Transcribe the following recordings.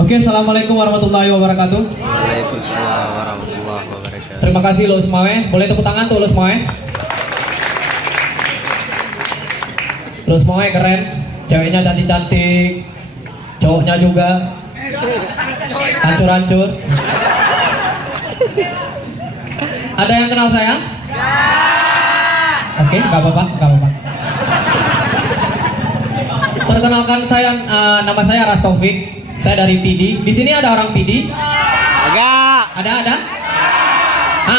Oke, assalamualaikum warahmatullahi wabarakatuh. Waalaikumsalam warahmatullahi wabarakatuh. Terima kasih lo semua. Boleh tepuk tangan tuh lo semua. Lo semua keren. Ceweknya cantik-cantik, cowoknya juga hancur-hancur. Ada yang kenal saya? Oke, nggak apa-apa, nggak apa-apa. Perkenalkan saya, nama saya Ras Taufik. Saya dari PD. Di sini ada orang PD? Enggak. Ada?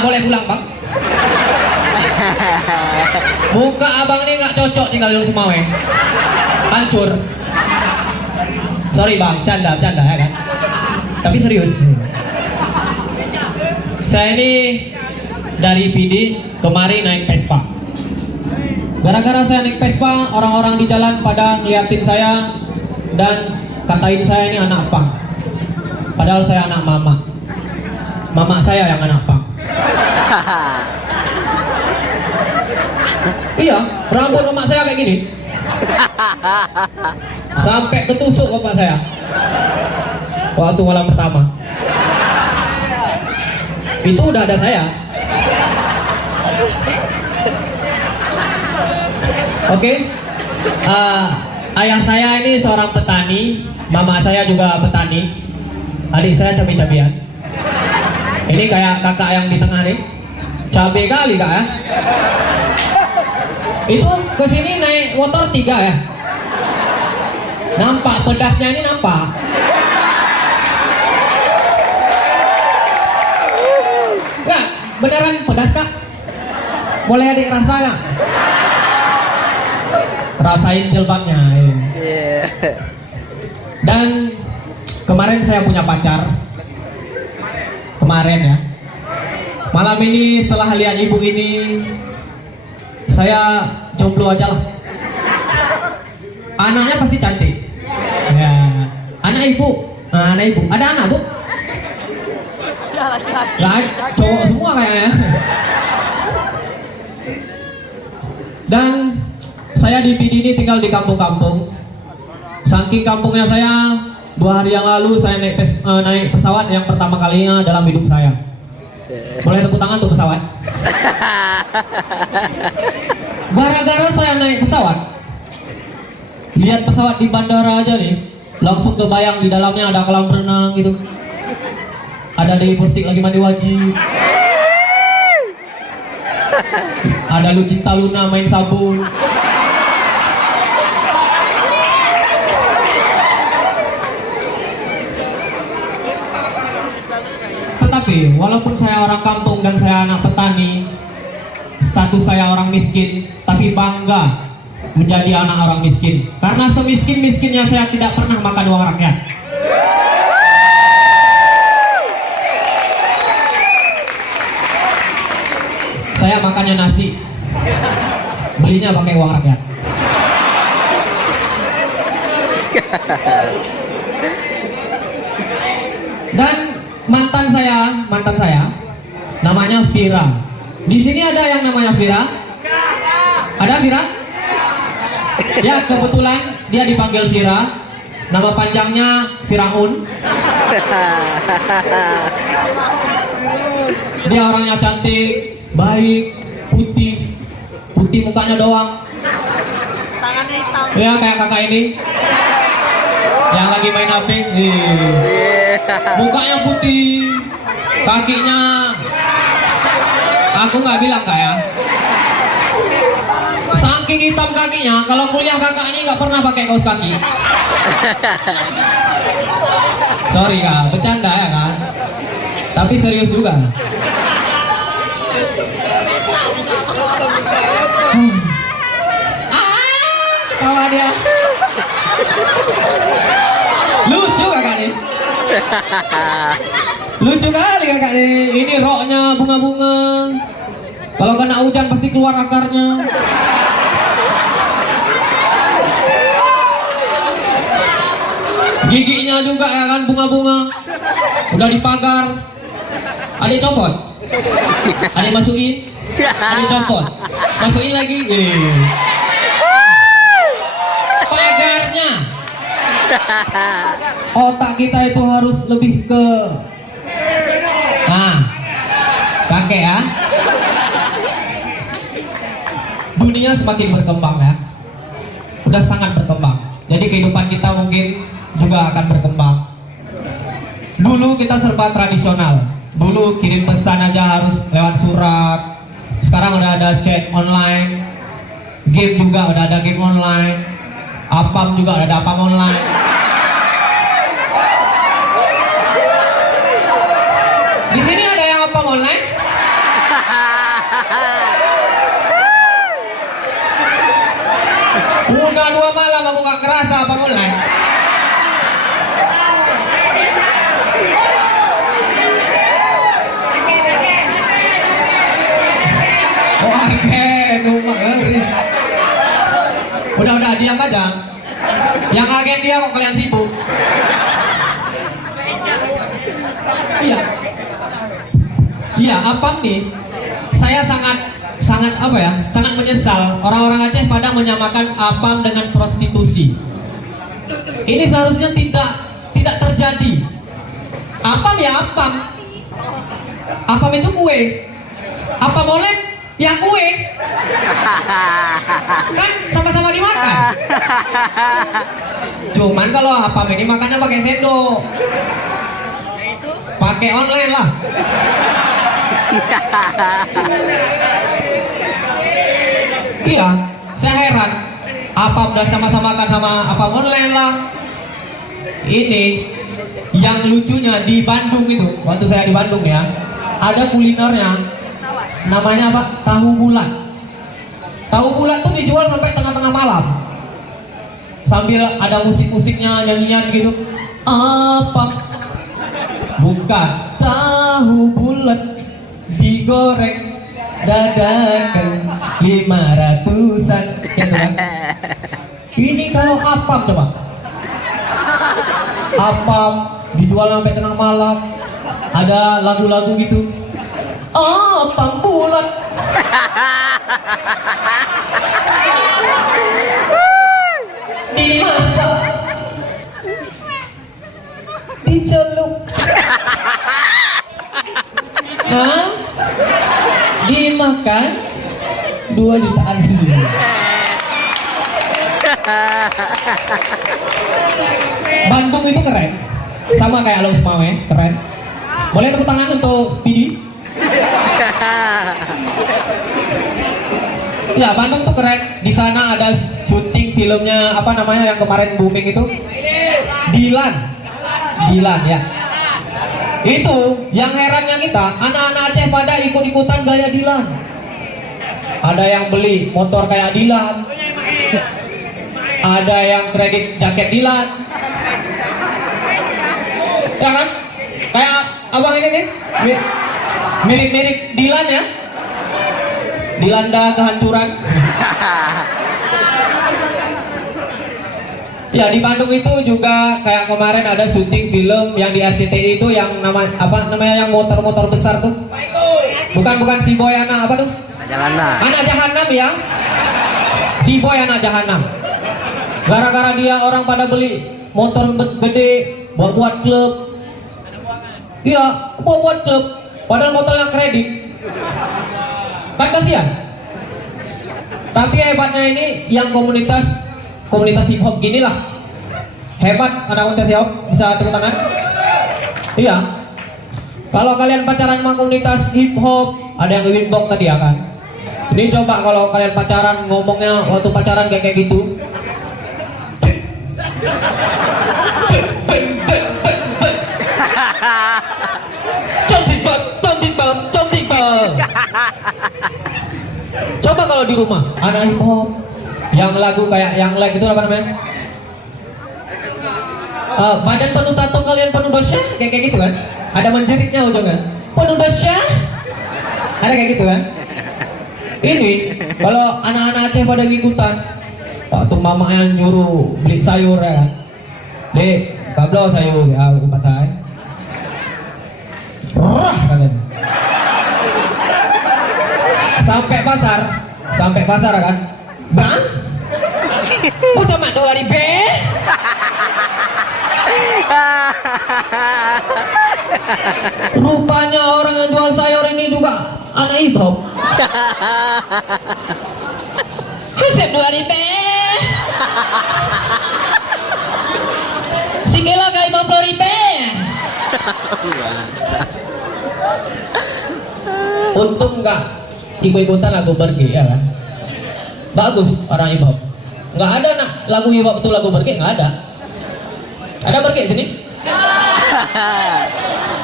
Boleh pulang, Bang. Muka abang ini nggak cocok tinggal di Semawe. Hancur. Sorry Bang, canda ya kan. Tapi serius. Saya ini dari PD, kemari naik Vespa. Gara-gara saya naik Vespa, orang-orang di jalan pada ngeliatin saya dan katain saya ini anak pang. Padahal saya anak mama. Mama saya yang anak pang. Iya, rambut mama saya kayak gini. Sampai ketusuk bapak saya waktu malam pertama. Itu udah ada saya. Oke. Ayah saya ini seorang petani, mama saya juga petani, adik saya cabai-cabian. Ini kayak kakak yang di tengah nih, cabai kali kak ya. Itu kesini naik motor 3 ya. Nampak pedasnya ini nampak. Enggak, beneran pedas kak? Boleh adik rasa nggak? Rasain jilbabnya. Dan kemarin saya punya pacar. Kemarin ya. Malam ini setelah lihat ibu ini, saya jomblo aja lah. Anaknya pasti cantik. Ya. Anak ibu. Ada anak bu? Lah, cowok semua kayaknya. Dan saya di PD ini tinggal di kampung-kampung. Saking kampungnya saya, 2 hari yang lalu saya naik pesawat yang pertama kalinya dalam hidup saya. Boleh tepuk tangan tuh pesawat. Gara-gara saya naik pesawat, lihat pesawat di bandara aja nih, langsung kebayang di dalamnya ada kolam renang gitu. Ada Dewi Persik lagi mandi wajib. Ada Lucinta Luna main sabun. Tetapi walaupun saya orang kampung dan saya anak petani, status saya orang miskin, tapi bangga menjadi anak orang miskin. Karena semiskin-miskinnya saya tidak pernah makan uang rakyat. Saya makannya nasi, belinya pakai uang rakyat. Dan mantan saya namanya Vira. Di sini ada yang namanya Vira? Ada Vira? Ya, kebetulan dia dipanggil Vira. Nama panjangnya Firaun. Dia orangnya cantik, baik, putih mukanya doang. Tangannya hitam. Ya kayak kakak ini yang lagi main HP. Mukanya putih, kakinya aku nggak bilang kak ya. Saking hitam kakinya, kalau kuliah kakak ini nggak pernah pakai kaos kaki. Sorry kak, bercanda ya kan. Tapi serius juga. Tawa dia. Lucu kakak nih. Lucu kali kakak nih. Ini roknya bunga-bunga. Kalau kena hujan pasti keluar akarnya. Giginya juga ya kan bunga-bunga. Udah dipagar. Adik copot. Adik masukin. Adik copot. Masukin lagi. Pagarnya Otak kita itu harus lebih ke kakek ya. Dunia semakin berkembang ya. Udah sangat berkembang. Jadi kehidupan kita mungkin juga akan berkembang. Dulu kita serba tradisional. Dulu kirim pesan aja harus lewat surat. Sekarang udah ada chat online. Game juga udah ada game online. Apam juga udah ada apam online. Di sini ada yang apam online? Udah 2 malam aku gak kerasa apam online. Udah diam aja. Yang agen dia kok kalian sibuk. Iya, apam nih. Saya sangat apa ya? Sangat menyesal orang-orang Aceh pada menyamakan apam dengan prostitusi. Ini seharusnya tidak terjadi. Apam ya apam. Apam itu kue. Apam online ya kue. Kan sama-sama dimakan. Cuman kalau apam ini makannya pakai sendok. Pakai online lah. Iya, saya heran. Apam dan sama-sama makan sama apam online lah. Ini yang lucunya di Bandung itu, waktu saya di Bandung ya, ada kulinernya namanya apa? Tahu bulat. Tahu bulat tuh dijual sampai tengah-tengah malam. Sambil ada musik-musiknya, nyanyian gitu. Apa? Bukan tahu bulat digoreng dadakan 500-an gitu kan. Ini kalau apam coba. Apam dijual sampai tengah malam. Ada lagu-lagu gitu. Apam bulat. Dimasak, dicelup, dimakan 2 jutaan sendiri. Bandung itu keren, sama kayak Laus Mawe, keren. Boleh tepuk tangan untuk Pidi? Ya, Bandung tuh keren. Di sana ada syuting filmnya apa namanya yang kemarin booming itu? Dilan ya. Itu yang herannya kita, anak-anak Aceh pada ikut-ikutan gaya Dilan. Ada yang beli motor kayak Dilan. Ada yang kredit jaket Dilan. Ya kan? Kayak abang ini nih. Mirip-mirip Dilan ya. Dilanda kehancuran. Ya, di Bandung itu juga kayak kemarin ada syuting film yang di RCTI itu yang namanya yang motor-motor besar tuh. Bukan si Boy anak apa tuh? Anak Jahanam ya. Si Boy anak Jahanam. Gara-gara dia orang pada beli motor gede buat klub. Iya, buat klub. Padahal motornya kredit. Kan kasihan. Tapi hebatnya ini yang komunitas hip hop gini lah. Hebat anak komunitas hip hop, bisa tepuk tangan. Iya. Kalau kalian pacaran sama komunitas hip hop, ada yang windbok tadi ya kan. Ini coba kalau kalian pacaran ngomongnya waktu pacaran kayak gitu. Coba kalau di rumah anak hip hop yang lagu kayak yang like itu apa namanya? Badan penuh tato kalian penuh dosa kayak gitu kan? Ada menjeritnya ujungnya. Penuh dosa. Ada kayak gitu kan? Ini kalau anak-anak Aceh pada ngikutan, waktu mama yang nyuruh beli sayur ya, dek, kablo sayur ya, umpat saya. Rah kalian. Sampai pasar kan, bang, udah mak 2 ribu. Rupanya orang yang jual sayur ini juga anak ibu. Hasep 2.000. Sikila kay 50.000. Untung enggak ikut-ikutan lagu pergi ya kan. Bagus orang hip hop. Enggak ada nak lagu hip hop itu lagu pergi, enggak ada. Ada pergi sini?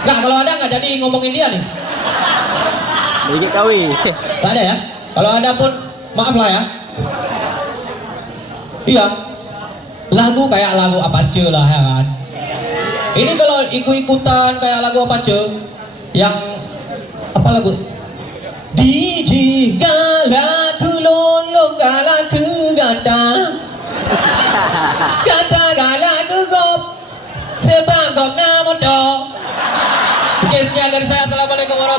Enggak, kalau ada enggak jadi ngomongin dia nih. Dikit kawi. Enggak ada ya? Kalau ada pun maaf lah ya. Iya. Lagu kayak lagu Apache lah ya kan. Ini kalau ikut-ikutan kayak lagu Apache yang apa lagu? Diji gala kulolo gala ku gata gata gala ku gop sebab gop na moto. Oke, sekian dari saya. Assalamualaikum warahmatullahi wabarakatuh.